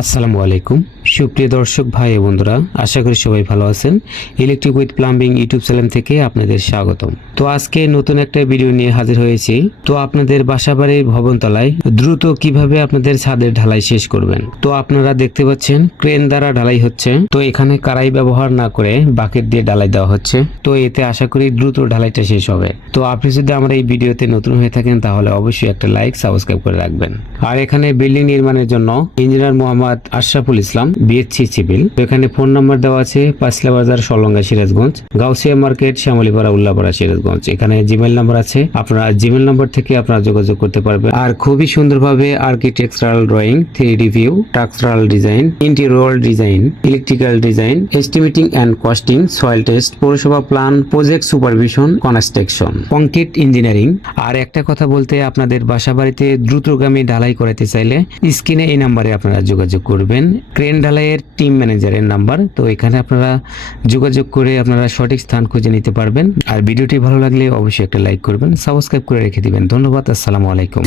আসসালামু আলাইকুম সুপ্রিয় দর্শক ভাই ও বন্ধুরা, আশা করি সবাই ভালো আছেন। Electric with plumbing YouTube channel থেকে আপনাদের স্বাগতম। তো আজকে নতুন একটা ভিডিও নিয়ে হাজির হয়েছি। তো আপনাদের বাসাবাড়ির ভবনতলায় দ্রুত কিভাবে আপনাদের ছাদের ঢালাই শেষ করবেন। তো আপনারা দেখতে পাচ্ছেন ক্রেন দ্বারা ঢালাই হচ্ছে। তো এখানে কারাই ব্যবহার না করে বাকেট দিয়ে ঢালাই দেওয়া হচ্ছে। তো এতে আশা করি দ্রুত ঢালাইটা শেষ হবে। তো আপনি যদি আমার এই ভিডিওতে নতুন হয়ে থাকেন তাহলে অবশ্যই একটা লাইক সাবস্ক্রাইব করে রাখবেন। আর এখানে বিল্ডিং নির্মাণের জন্য engineer Mohammad Ashraful Islam, BSc civil. এখানে ফোন নাম্বার দেওয়া আছে পাঁচলা বাজার, সলঙ্গা, সিরাজগঞ্জ, গাউসিয়া মার্কেট, শ্যামলীপাড়া, উল্লাপাড়া, সিরাজগঞ্জ। এখানে জিমেইল নাম্বার আছে, আপনারা জিমেইল নাম্বার থেকে আপনারা যোগাযোগ করতে পারবেন। আর খুবই সুন্দরভাবে architectural drawing, 3D view, structural design, interior design, electrical design, estimating and costing, soil test, পৌরসভা plan, project supervision, construction, concrete engineering. আর একটা কথা বলতে, আপনাদের বাসাবাড়িতে দ্রুতগামী ঢালাই করাতে চাইলে স্ক্রিনে এই নাম্বারে আপনারা যোগাযোগ করবেন। ক্রেন ঢালাইয়ের টিম ম্যানেজারের নাম্বার। তো এখানে আপনারা যোগাযোগ করে আপনারা সঠিক স্থান খুঁজে নিতে পারবেন। আর ভিডিওটি ভালো লাগলে অবশ্যই একটা লাইক করবেন, সাবস্ক্রাইব করে রেখে দিবেন। ধন্যবাদ। আসসালামু আলাইকুম।